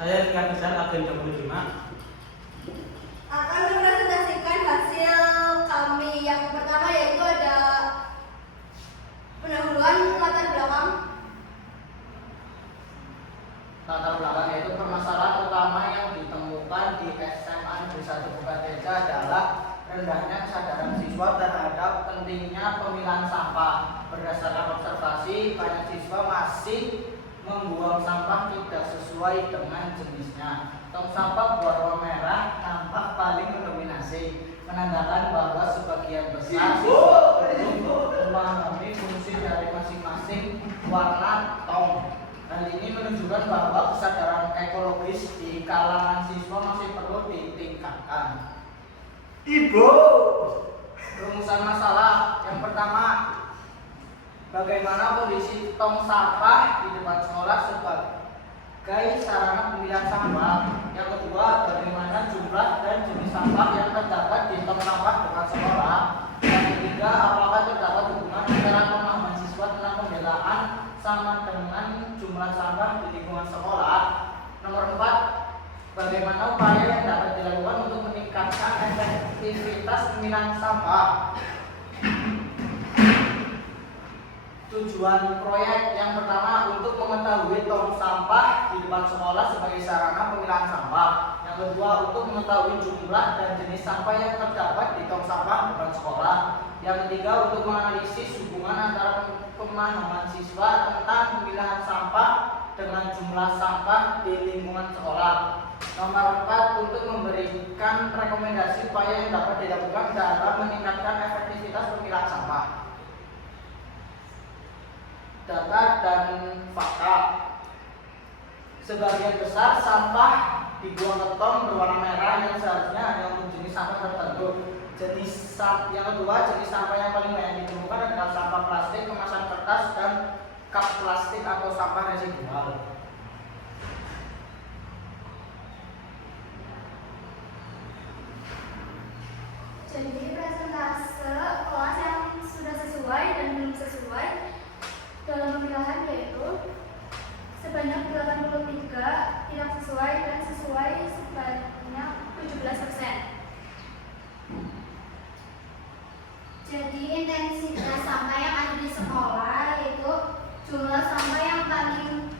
Saya tingkat besar agen 25 akan mempresentasikan hasil kami. Yang pertama yaitu ada pendahuluan latar belakang. Latar belakang yaitu permasalahan utama yang ditemukan di SMA Negeri 1 Bukateja adalah rendahnya kesadaran siswa terhadap pentingnya pemilahan sampah. Berdasarkan observasi, banyak siswa masih membuang sampah tidak sesuai dengan jenisnya. Tong sampah berwarna merah tampak paling mendominasi, menandakan bahwa sebagian besar siswa belum memahami fungsi dari masing-masing warna tong. Hal ini menunjukkan bahwa kesadaran ekologis di kalangan siswa masih perlu ditingkatkan. Ibu, Rumusan masalah yang pertama, bagaimana kondisi tong sampah di depan sekolah sebagai sarana pemilihan sampah. Yang kedua, bagaimana jumlah dan jenis sampah yang terdapat di tong sampah depan sekolah. Yang ketiga, apakah terdapat hubungan antara pemahaman siswa tentang pembelaan sama dengan jumlah sampah di lingkungan sekolah. Nomor 4, bagaimana upaya yang dapat dilakukan untuk meningkatkan efektivitas pemilihan sampah. Tujuan proyek yang pertama untuk mengetahui tong sampah di depan sekolah sebagai sarana pemilahan sampah. Yang kedua untuk mengetahui jumlah dan jenis sampah yang terdapat di tong sampah depan sekolah. Yang ketiga untuk menganalisis hubungan antara pemahaman siswa tentang pemilahan sampah dengan jumlah sampah di lingkungan sekolah. Nomor 4 untuk memberikan rekomendasi upaya yang dapat dilakukan dalam meningkatkan efektivitas pemilahan sampah. Data dan fakta. Sebagian besar sampah dibuang ke tong berwarna merah yang seharusnya hanya untuk jenis sampah tertentu. Yang kedua, jenis sampah yang paling banyak ditemukan adalah sampah plastik, kemasan kertas, dan cup plastik atau sampah residual. Jadi presentase kelas yang sudah sesuai dan belum sesuai dalam pemilahan yaitu sebanyak 83 tidak sesuai dan sesuai sebanyak 17%. Jadi intensitas sampah yang ada di sekolah yaitu jumlah sampah yang paling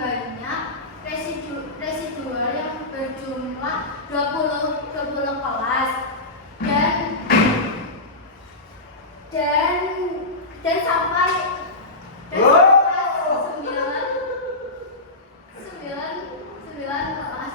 banyak residual yang berjumlah 20 kelas dan sampai 9 kelas.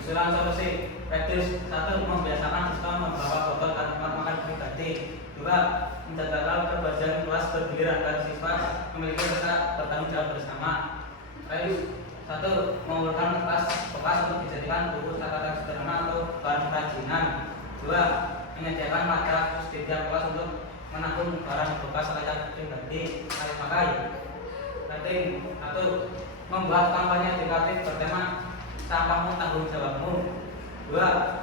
Usulan solusi praktis 1. Membiasakan siswa membawa botol kantong makan pribadi. 2. Menjadwalkan kebersihan kelas bergilir agar siswa memiliki rasa bertanggung jawab bersama. 1. Mengumpulkan kertas bekas untuk dijadikan buku catatan sederhana atau bahan kerajinan. 2. Menyediakan wadah di tiap kelas untuk menampung barang bekas layak pribadi pakai. Rating 1. Membuat kampanye edukatif bertema sampahmu tanggung jawabmu. 2.